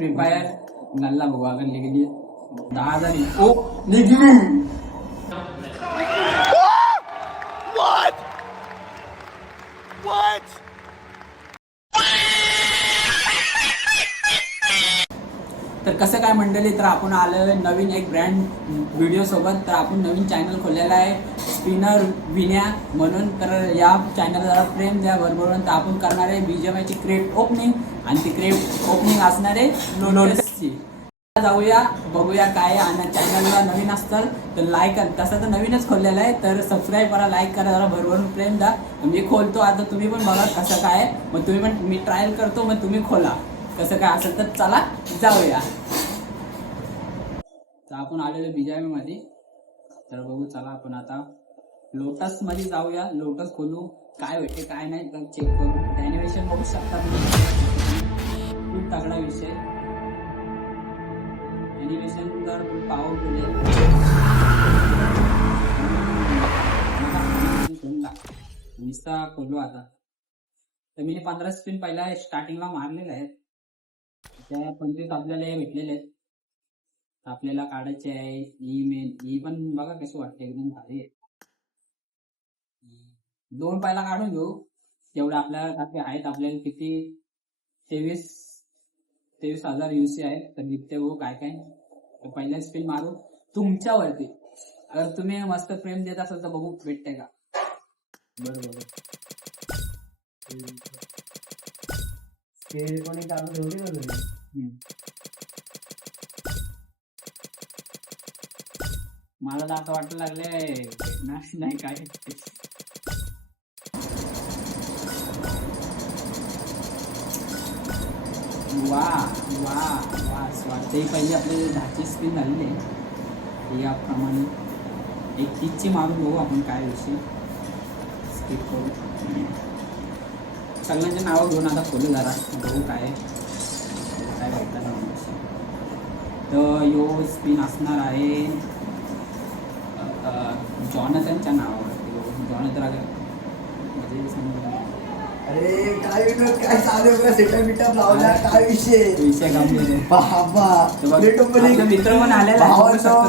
Free fire गल्ला बघू अगर निघली 10,000 ओ निघली. तर कसं काय मंडळी, तर आपण आलोय नवीन एक ब्रँड व्हिडिओ सोबत. तर आपण नवीन चॅनल खोललेला आहे स्पिनर विन्या म्हणून. तर या चॅनल जरा प्रेम द्या बरोबर. तर आपण करणार आहे बीजीएमआयची क्रेट ओपनिंग आणि ती क्रेट ओपनिंग असणार आहे लोटसची. जाऊया बघूया काय. आणि चॅनलला नवीन असतं तर लाईक, तसं तर नवीनच खोललेलं आहे तर सबस्क्राईब करा, लाईक करा, जरा भरभरून प्रेम द्या. मी खोलतो आता, तुम्ही पण बघा कसं काय. मग तुम्ही पण, मी ट्रायल करतो मग तुम्ही खोला कसं काय असेल. तर चला जाऊया. तर आपण आलेलो बीजीएमआय मध्ये. तर बघू चला आपण आता लोटस मध्ये जाऊया. लोटस खोलू, काय भेटते काय नाही तर चेक करू. अॅनिमेशन बघू शकता तुम्ही, खूप तगडा विषय. एनिमेशन तर पॉवरफुल आहे. नुसता खोलू आता. तर मी 15 स्पिन पहिला स्टार्टिंगला मारलेले आहेत. त्या 25 आपल्याला हे भेटलेले आहेत. आपल्याला काढायचे आहे ई पण बघा कसं वाटतं, एकदम भारी आहे. 2 पहिला काढून घेऊ जेवढे आपल्याला आहेत. आपल्याला किती 23,000 यूसी आहे. तर दिसते हो काय काय. तर पहिला स्पिन मारू तुमच्यावरती. अगर तुम्ही मस्त प्रेम देत असाल तर बघू भेटते का. बरोबर कोणी चालू ठेवली. मला तर असं वाटू लागले नाही काय. वा वा वा स्वार्थही पहिली आपली 10ची स्पिन झालेली आहे. याप्रमाणे एक 30ची मारून बघू आपण काय विषय. स्किप करू. सगळ्यांचे नावं घेऊन आता खोलू जरा बघू काय काय भेटतं. तर यो स्पिन असणार आहे जॉनथनच्या नावावरती. जॉनथन अरे काय काय चालू आहे, सेटअप बिटअप लावला काय विषय बाबा. मित्र पण आलेला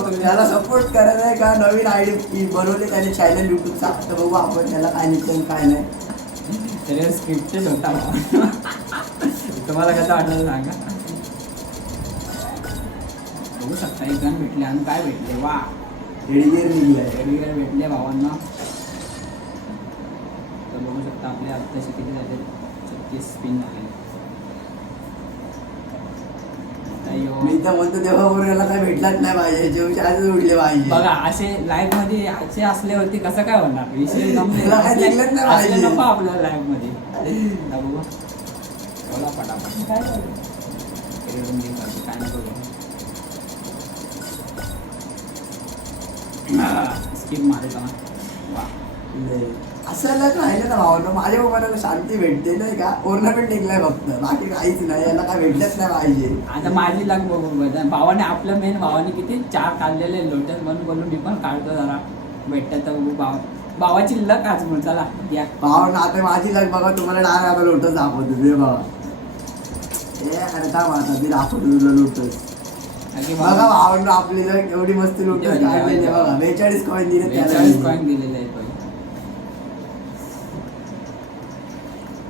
त्याला सपोर्ट करायचा आहे का. नवीन आयडी बनवले त्याने चॅनल युट्यूबचा. तर बघू आपण त्याला काय निघतं काय नाही. तरी स्क्रिप्टेड होता. तुम्हाला कसं वाटलं सांगा. बघू शकता एक गन भेटले आणि काय भेटले. वा रेडीगेर निघलाय. रेडीगेर भेटले भावांना. तर बघू शकता आपल्या आत्ताशी किती झाले 36 स्पिन झाले. मी तर म्हणतो तेव्हा याला काय भेटलाच नाही पाहिजे. जेवढे आजच उडले पाहिजे. बघा असे लाईव्ह मध्ये असे असल्यावरती कसं काय होणार विषय. नाही नको आपल्याला लाईव्ह मध्ये. बघू बोला पटापट काय नको स्किप मारे का. वा असं राहिलं ना भावानं. माझ्या मनाला शांती भेटते नाही का. ओर्नामेंट निघलाय फक्त, बाकी काहीच नाही. याला काय भेटलंच नाही पाहिजे. आता माझी लाग बघू. भावाने आपलं मेन भावाने किती 4 काढलेले लोटस म्हणून बोलून मी पण काढतो जरा भेटत. तर भावाची लक आज म्हणून चला या भावानं. आता माझी लग बघा तुम्हाला डाळ आता लोटस दाखवतो ते बघा. ए अरे थांब आता ते दाखवतो तुला लोटस. बघा भावानं आपली लग एवढी मस्त लोटस काढलेली बघा. 42 कॉईन दिले. 42 कॉईन दिलेले आहेत.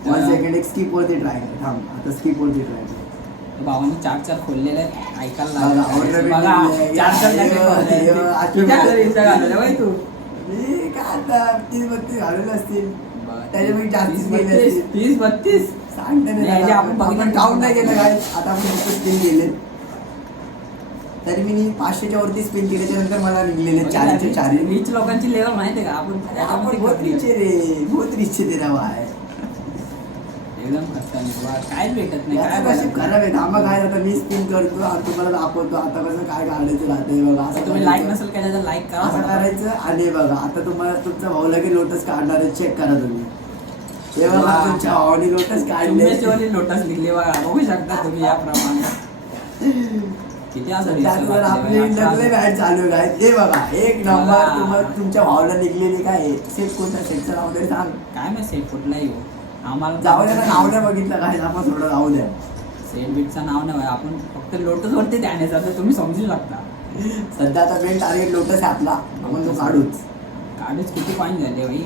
1 सेकंड एक स्किप वरती ट्राय कर. थांब आता स्किप वरती ट्राय कर. भावाने 4 खोललेले आहेत. ऐकायला तू मी काय आता 30-32 घालून असतील. त्याच्यापैकी जास्तीच गेले 30-32 सांगते आपण काउंट नाही केलं काय. आता आपण फक्त स्पिन गेले तरी मी 500च्या वरती स्पिन केले. त्यानंतर मला निघलेले 4 रीच लोकांची लेवल माहिती आहे का. आपण बहुत रिचे रे, बहुत रिचे ते राव आहे. एकदम काय भेटत नाही. काय खराब आहे. थांबा काय आता मी स्पिन करतो आणि तुम्हाला दाखवतो आता कसं काय काढायचं राहते बघा. असं तुम्ही लाईक नसेल केलं तर लाईक करा. असं करायचं. आणि बघा आता तुम्हाला तुमचा भाऊ लगेच लोटस काढणार आहे. चेक करा तुम्ही. तेव्हा तुमच्या भावाने लोटस काढले. लोटस निघले बघा. बघू शकता तुम्ही याप्रमाणे किती असं आपली इंटरले मॅच चालू आहे. हे बघा एक नंबर तुम्हाला तुमच्या भावाला निघलेली काय. सेट कोणत्या सेटचं नाव तरी सांग. काय मी सेट कुठला येऊ आम्हाला जाऊ द्या. नाव नाही बघितलं काय. आपण थोडं जाऊ द्या. सेल बीटचं नाव नाही, आपण फक्त लोटस वरती ध्यान आहे, तर तुम्ही समजू शकता. सध्या आता मेन टार्गेट लोटस आहे आपला, आपण तो काढूच. गाडीच किती पॉईंट झाले भाई,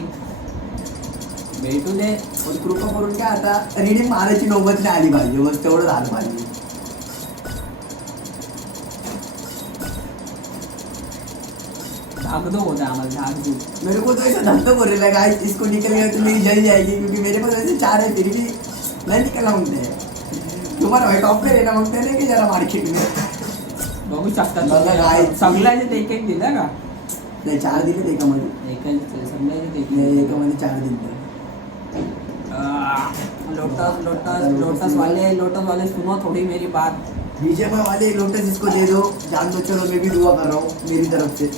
भेटू दे. पण कृपा करून काय आता रिडीम मारायची नौबत नाही आली पाहिजे, बस तेवढं झालं पाहिजे. धाकधूक होता आम्हाला, धाकधूक. मेरे को तो ऐसा धक्का बोल रहा है गाइस, इसको निकल गया तो मेरी जल जाएगी, क्योंकि मेरे पास वैसे 4 है, फिर भी नहीं निकलना मांगते हैं. तुम्हारा भाई टॉप पे रहना मांगते हैं कि जरा मार्केट में. बघू शकता बघा काय. सगळ्याचे एक एक दिला का, नाही 4 दिले एकामध्ये, सगळ्याचे नाही एकामध्ये 4 दिले. लोटस वाले सुनो थोड़ी मेरी बात. बीजेपी वाले लोटस इसको दे दो, जान दो, चलो मैं भी दुआ कर रहा हूँ मेरी तरफ से.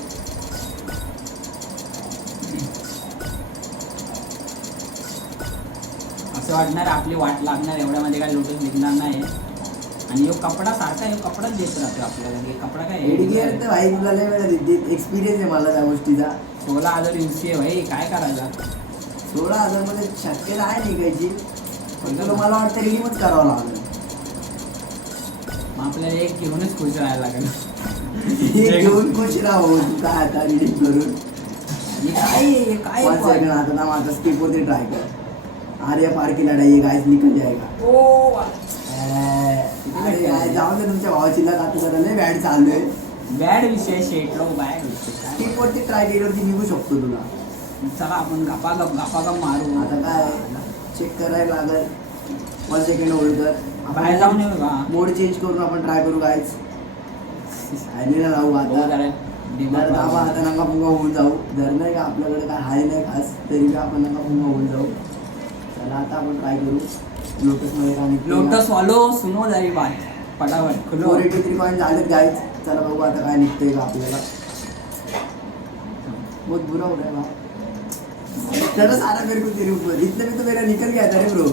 असं वाटणार आपली वाट लागणार, एवढ्यामध्ये काय लोटस निघणार नाही. आणि यो कपडा सारखा, यो कपडाच देत राहतो आपल्याला, हे कपडा काय हेडगिअर तर भाई तुला लय वेळा एक्सपिरियन्स आहे मला त्या गोष्टीचा. 16,000 UC आहे भाई, काय करायला. 16,000 मध्ये शक्यता आहे निघायची, पण तुला मला वाटतं रिडीमच करावं लागेल. मग आपल्याला एक घेऊनच खुश राहायला लागेल. हे घेऊन खुश राहू तू काय आता रिडीम करून. काय काय पाच सेकंड आता ना माझा स्किप होते, ट्राय कर. आर्या पार की लढाई है गाइस, निकल जाएगा. ओ अरे गाइस जाऊन दे, तुमच्या भावाची लग आता जरा लय बॅड चालू आहे. बॅड विषय शेटलो, बॅड विषय. स्किप वरती ट्राय केल्यावरती निघू शकतो तुला. चला आपण गपागप मारू. आता काय चेक करायला लागेल. 1 सेकंड होल्ड कर, बाहेर जाऊन येऊ का, मोड चेंज करून आपण ट्राय करू गाइस. आलेला राहू आता, जर दाबा आता नका पुंगा होऊन जाऊ. जर नाही का आपल्याकडे काय हाय नाही खास, तरी बी आपण नका पुंगा होऊन जाऊ. चला आता आपण ट्राय करू लोटस मध्ये काय निघतं. लोटस वालो सुनो जरी बात फटाफट खुलो. 483 कॉइन झालेत गाइस. चला बघू आता काय निघतंय का आपल्याला. बहुत बुरा हो रहा है भाई, चलो सारा मेरे को तेरे ऊपर, इतने में तो मेरा निकल गया था रे ब्रो.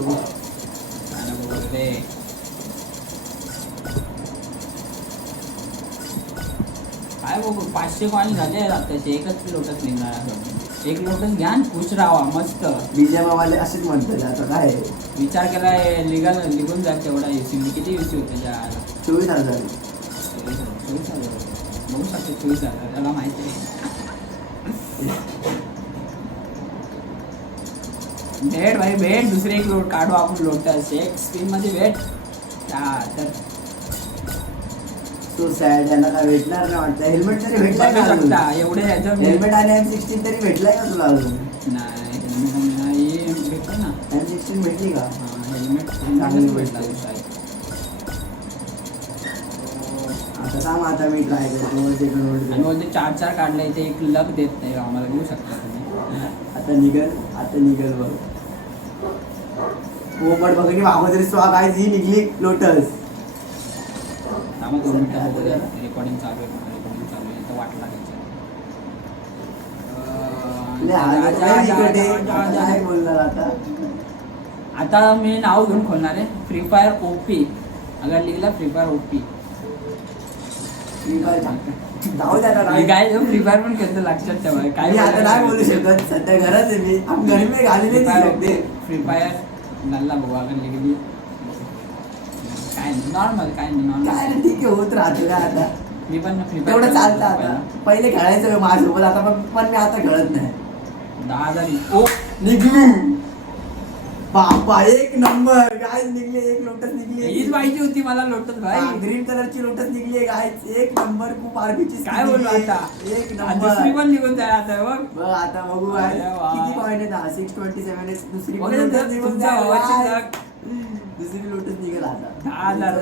काय बघू 500 कॉइन झाले आताचे, एकच लोटस निघणार आहे. एक लोटस घ्या आणि खुश राहा मस्त. बीजेपी वाले असेच म्हणतात. आता काय विचार केलाय निघून जात तेवढा युसी. किती युसी होते त्या 24,000. 24,000 बघू शकते. 24,000 त्याला माहिती आहे. भेट भाई भेट, दुसरे एक लोट काढू आपण लोटस. एक स्पिन मध्ये भेट तर तो सॅड, यांना काय भेटणार नाही वाटतं. हेल्मेट तरी भेटलाय बघू का अजून? शकता एवढे ह्याच्या हेल्मेट आणि M16 तरी भेटलाय का तुला अजून? नाही हेल्मेट नाही भेटलं ना. M16 भेटली का? हेल्मेट चांगली भेटला. आता थांब, आता मी ट्राय करतो. आणि बोलते 4 काढले, ते एक लक देत नाही आम्हाला, घेऊ शकता तुम्ही. आता निघल बघ. हो पण बघ की बाबा तरी स्वाग आहे, ही निघली लोटस. थांबा 2 मिनिटं बघू द्या. रेकॉर्डिंग चालू आहे तर वाट लागायची. काय बोलणार आता. आता मी नाव घेऊन खोलणार आहे फ्री फायर ओपी. अगर लिहिला फ्री फायर ओपी. जाऊ द्या आता. काय फ्री फायर पण खेळतो, लक्षात ठेवा. मी आता नाही बोलू शकत, सध्या घरात आहे मी. घरी मी घालेले फ्री फायर नल्ला बघू. अगर लिहिली काय नॉर्मल, काय नाही काय नॉर्मल. रे, ठीक आहे, होत राहते का आता. मी पण फ्री फायर तेवढं चालतं आता. पहिले खेळायचं माझ्यासोबत, आता पण मी आता खेळत नाही. 10,000 ओ निघली बापा, एक नंबर गाइस. निघली एक लोटस निघली. हीच पाहिजे होती मला लोटस भाई. ग्रीन कलरची लोटस निघली आहे गाइस. एक नंबर. खूप आरबीची काय बोलू आता. एक दुसरी नंबर. पण निघून जाईल आता बघ. बघ आता बघू गाइस अरे वा. किती पॉइंट आहेत. 627 आहे. दुसरी पण बघा लोटस तर निघून तुमच्या जाईल भावाची guys. luck. दुसरी लोटस निघेल आता. 10,000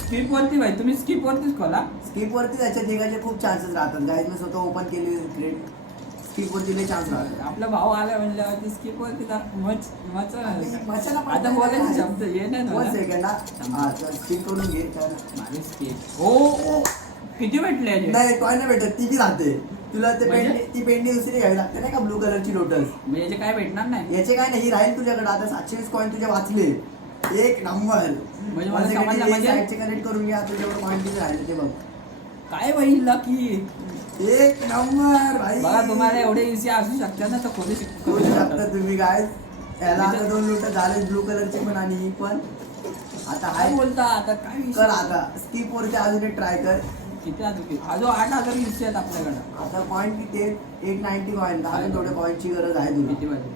स्किप वरती भाई, तुम्ही स्किप वरतीच खोला. स्किप वरती त्याच्यात निघायचे खूप चान्सेस राहतात गाइस. मी स्वतः ओपन केली क्रेट. स्किप वरती लय चान्स राहतात. आपला भाऊ आला म्हणल्यावरती स्किप वरती मचाला आता बोलायचे शब्द ये नाही वन मला. सेकंड हा तर स्किप करून घे. माझे स्किप ओ किती भेटले याचे? नाही काय नाही भेटत, ती बी राहते. तुला ते म्हणजे? पेंडी, ती पेंडी दुसरी घ्यावी लागते नाही का, ब्लू कलरची लोटस. म्हणजे याचे काय भेटणार नाही. याचे काय नाही, राहील तुझ्याकडे. आता 720 कॉइन तुझे वाचले. एक नंबर. म्हणजे मला समजलं म्हणजे साईडचे कनेक्ट करून घ्या. तुझ्याकडे कॉइन किती राहिले ते बघ. काय भाई लकी. एक नंबर भाई. बघा तुम्हाला एवढे इझी असू शकतात ना, तर खोलू करू शकता तुम्ही काय. याला आता 2 लोट झाले, ब्लू कलरचे पण आणि ही पण. आता काय हाय बोलता आता काय विषय? कर आता स्किप वरती अजून एक ट्राय कर. किती अजून 8,000 विषय आहेत आपल्याकडं. आता पॉईंट किती आहे? 890 पॉईंट. अजून थोडे पॉईंटची गरज आहे तुला. किती पाहिजे?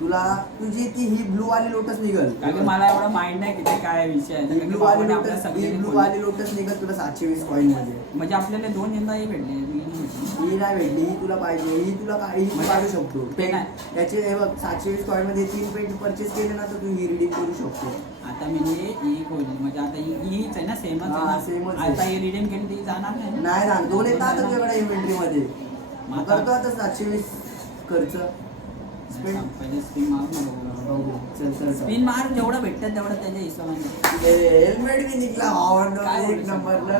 तुला तुझी ती ही ब्लू वाली लोटस निघल. कारण मला एवढं माहित नाही किती काय विषय आहे. कारण की ब्लू वाली बाबाने आपल्या लोटस सगळ्यांनी ब्लू बोललं. वाली लोटस निघल तुला 720 पॉईंट मध्ये. म्हणजे आपल्याला 2 यंदाही भेटले, मी नाही भेटली. ही नाही भेटली, ही तुला पाहिजे, ही तुला काही ही तू काढू शकतो. ते नाही. त्याचे हे बघ 720 पॉईंट मध्ये 3 पेंट परचेस केले ना तर तू ही रिडीम करू शकतो. आता मी ही खोली म्हणजे आता हीच आहे ना, सेमच हा, आहे ना. सेमच आहे. आता ही रिडीम केली ती जाणार नाही ना? नाही ना, 2 येतात तुझ्याकडे इन्व्हेंटरी मध्ये. मग करतो आता 720 खर्च. पहिले स्पिन मारून चल चल स्पिन मार, जेवढं भेटतं तेवढं त्याच्या हिशोबाने. हेल्मेट भी निघला आवडलं काय एक बोलू नंबरला.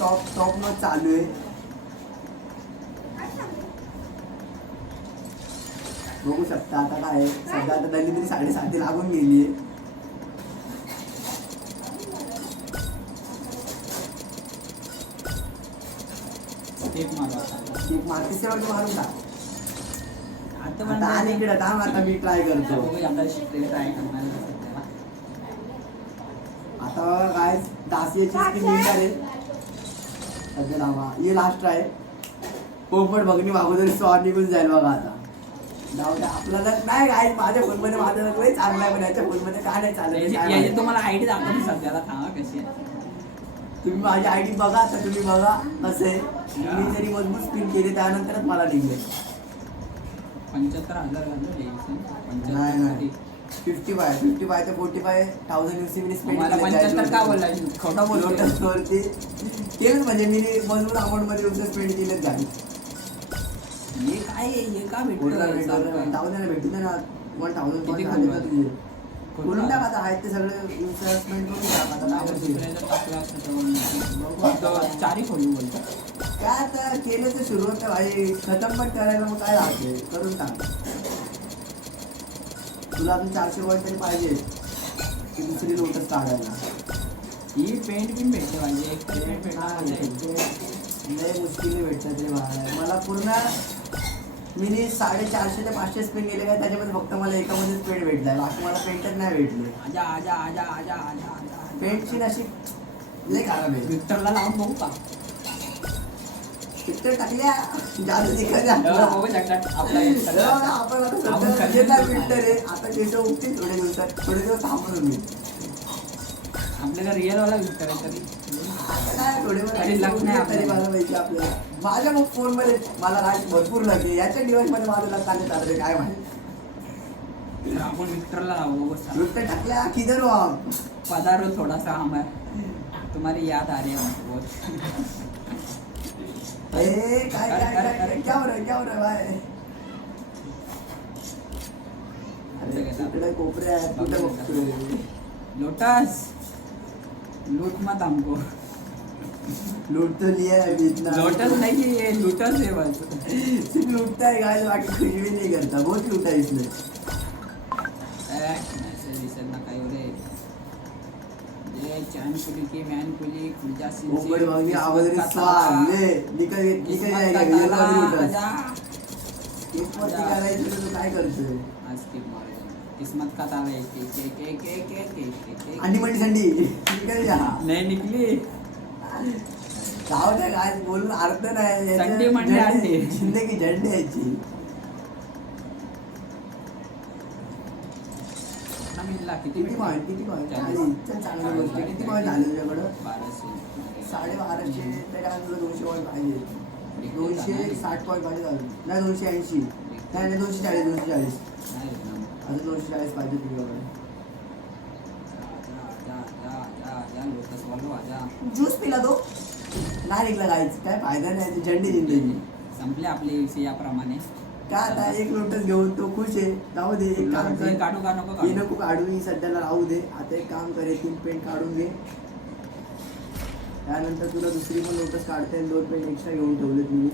टॉप टॉप मध्ये चालू आहे. बघू शकता आता काय आहे. सध्या आता दलितरी 7.5 लागून गेली आहे. स्टेप मारू आता. एक मार्केटच्या वरती मारून टाक. आता आता आणि इकडे थांब, आता मी ट्राय करतो. बघूया आता शिकले ट्राय करणार आहे. आता बघा काय दासियाची स्किन निघणार आहे. सध्या लावा हे लास्ट आहे. पोपट बघणी अगोदर सॉर निघून जाईल बघा. आता जाऊ द्या आपल्याला नाही काय. माझ्या फोनमध्ये माझं लय चांगलं आहे पण याच्या फोनमध्ये का नाही चालत काय याची माहिती. तुम्हाला आयडी दाखवतो सध्याला, थांबा कशी आहे. तुम्ही माझी आयडी बघा. आता तुम्ही बघा कसं आहे. मी जरी मजबूत स्पिन केली त्यानंतरच मला निघले. 75,000 घालून द्यायचं. नाही नाही 55 ते 45,000 UC मी स्पेंड मला 75 का बोलला? खोटा बोलतो. लोटसवरती तेच म्हणजे मी मजबूत अमाऊंट मध्ये युद्ध स्पेंड केलेच गाडी. हे काय आहे? हे का भेटून भेटतं? भेटून ना 1000 किती पॉईंट झाले का खोललं? तुझे. खोलून टाक आता. आहेत ते सगळे इन्व्हेस्टमेंट करून टाक आता. काय करशील? दुसऱ्या जर टाकला असता तर चारी खोलू बोलतो. काय आता केलं तर सुरुवात तर भाई खतम पण करायला मग काय लागते करून टाक. तुला अजून 400 पॉईंट तरी पाहिजे की दुसरी लोटस काढायला. ही पेंट बिन भेटते म्हणजे एक तर पेंट भेटणार नाही. लय मुश्किली भेटतात रे भाई. मला पूर्ण मी 450 ते 500 स्पेंड केले काय त्याच्यामध्ये फक्त मला एकामध्येच पेंट भेटलाय. बाकी मला पेंटच नाही भेटले. आजा आजा आजा आजा आजा आजा. पेंटची नशीब लय खराब आहे. विक्टरला लावून बघू का? पिक्चर टाकल्या जादू दिखायला बघू शकतात आपला आपण आता सध्या गेला पिक्चर आहे. आता केस उठतील थोडे दिवसात. थोडे दिवस थांबून मी आपल्याला रिअल वाला विक्टर आहे तरी थोडे तरी लक नाही तरी मला माहिती आपल्याला. माझ्या मग फोन मध्ये मला राईट भरपूर लक आहे. याच्या डिवाइस मध्ये माझं लक आले चालते काय माहिती. तर आपण विक्टरला लावू बघू. पिक्चर टाकल्या किधर हो आप. पधारो थोडासा हमारे तुम्हारी याद आ रही है हमको. काय क्या हो रहा है भाई. अरे तिकडे कोपरे आहेत कुठे बघतोय. लोटस लूट मत हमको. लूट तो लिया है अभी इतना. लोटस नहीं है, लूटस है बस. सिर्फ लूटता है गाइस, बाकी कुछ भी नहीं करता. बहुत लूटा है इसने. मैसेज दिसत ना काही रे. ये चैन कुली की मैन कुली खुलजा सी ऊपर भागी आवाज स्वाद ले निकल जाएगा ये वाली लूटा. एक पर निकालायचं तर तू काय करतोय. आज की मारे किस्मत का ताला एक अंडी मंडी संडी निकल जा. नहीं निकली. जाऊ द्या काय बोलून अर्थ नाही. संडी मंडी अंडी. जिंदगी झंडी यायची. किती पॉईंट चांगली गोष्ट. किती पॉईंट झाले तुझ्याकडं. 1250 त्याच्या तुला 200 पॉईंट पाहिजे. 260 पॉईंट पाहिजे झाले. नाही 280 नाही 240 अजून 240 पाहिजे तुझ्याकडे. ज्यूस पिला तो नाही निघला काहीच. काय फायदा नाही. झंडी जिंदगी संपले आपले याप्रमाणे. काय आता एक लोटस घेऊन तो खुश आहे. जाऊ दे. एक काम कर. काढू का नको हे नको काढू. ही सध्याला राहू दे. आता एक काम कर. 3 पेंट काढून घे. त्यानंतर तुला दुसरी पण लोटस काढता येईल. 2 पेंट एक्स्ट्रा घेऊन ठेवले तुम्ही.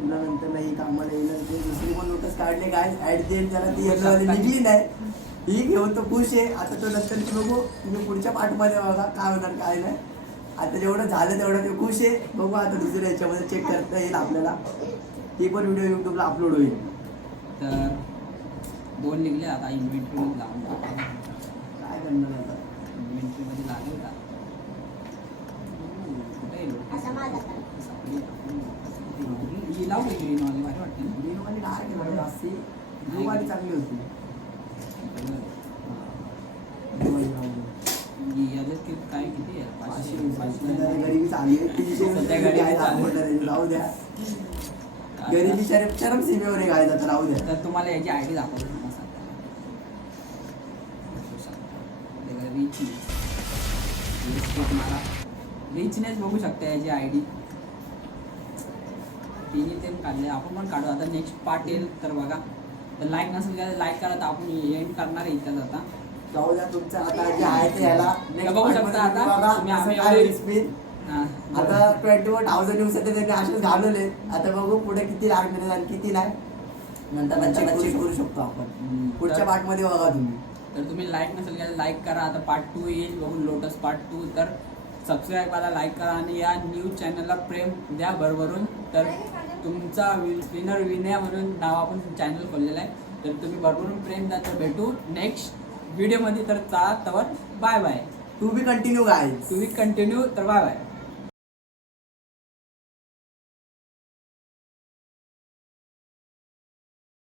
तुला नंतर नाही कामाला येईल. ते दुसरी पण लोटस काढले काय ऍट द एंड त्याला ती येतवाली निघली नाही. ही घेऊन तो खुश आहे. आता तो नंतर बघू तुम्ही पुढच्या पार्टमध्ये बघा काय होणार काय नाही. आता जेवढं झालं तेवढं ते खुश आहे. बघू आता दुसऱ्या याच्यामध्ये चेक करता येईल आपल्याला. ती पण व्हिडिओ यूट्यूबला अपलोड होईल. तर 2 निघले आता इन्व्हेंटरी लावून काय करणार आता. ही लावू का green वाली? भारी वाटते ना? ग्रीन वाली डार्क आहे मॅडम जास्ती. ब्लू वाली चांगली होती. ब्लू वाली लावली. याच्यात काय किती आहे? 500. सध्या गरिबी चालली आहे. 300 सध्या गरिबी काय चालली आहे. दाखवणार आहे? राहू द्या. गरिबी चरम सीमेवर आहे काय तर राहू द्या. तर तुम्हाला याची आयडी दाखवतो तुम्हाला रिचनेस बघू शकता याची आयडी. तिने ते काढले, आपण पण काढू. आता नेक्स्ट पार्ट येईल तर बघा. तर लाईक नसेल केलं लाईक करा, तर आपण एंड करणार आहे इथंच आता. जाऊ द्या तुमचं आता जे आहे ते याला next बघू part शकता मध्ये आता. बघा, तुम्ही असं आम्ही काय एवढे- spin. हां. आता 21,000 दिवसात त्यांनी असेच घालवले. आता बघू पुढे किती लागणार आहे आणि किती नाही नंतर चेक करू शकतो आपण. पुढच्या पार्ट मध्ये बघा तुम्ही. तर तुम्ही लाईक नसेल केलं लाईक करा. आता पार्ट 2 येईल बघून, लोटस पार्ट 2. तर सबस्क्राईब करा, लाईक करा आणि या न्यूज चॅनलला प्रेम द्या भरभरून. तर तुमचा स्पिनर विनया म्हणून नाव आपण चॅनल खोललेलं आहे. तर तुम्ही भरभरून प्रेम द्या. तर भेटू नेक्स्ट व्हिडिओमध्ये. तर चला तवर bye bye. To be continue guys. तुम्ही कंटिन्यू. तर बाय बाय.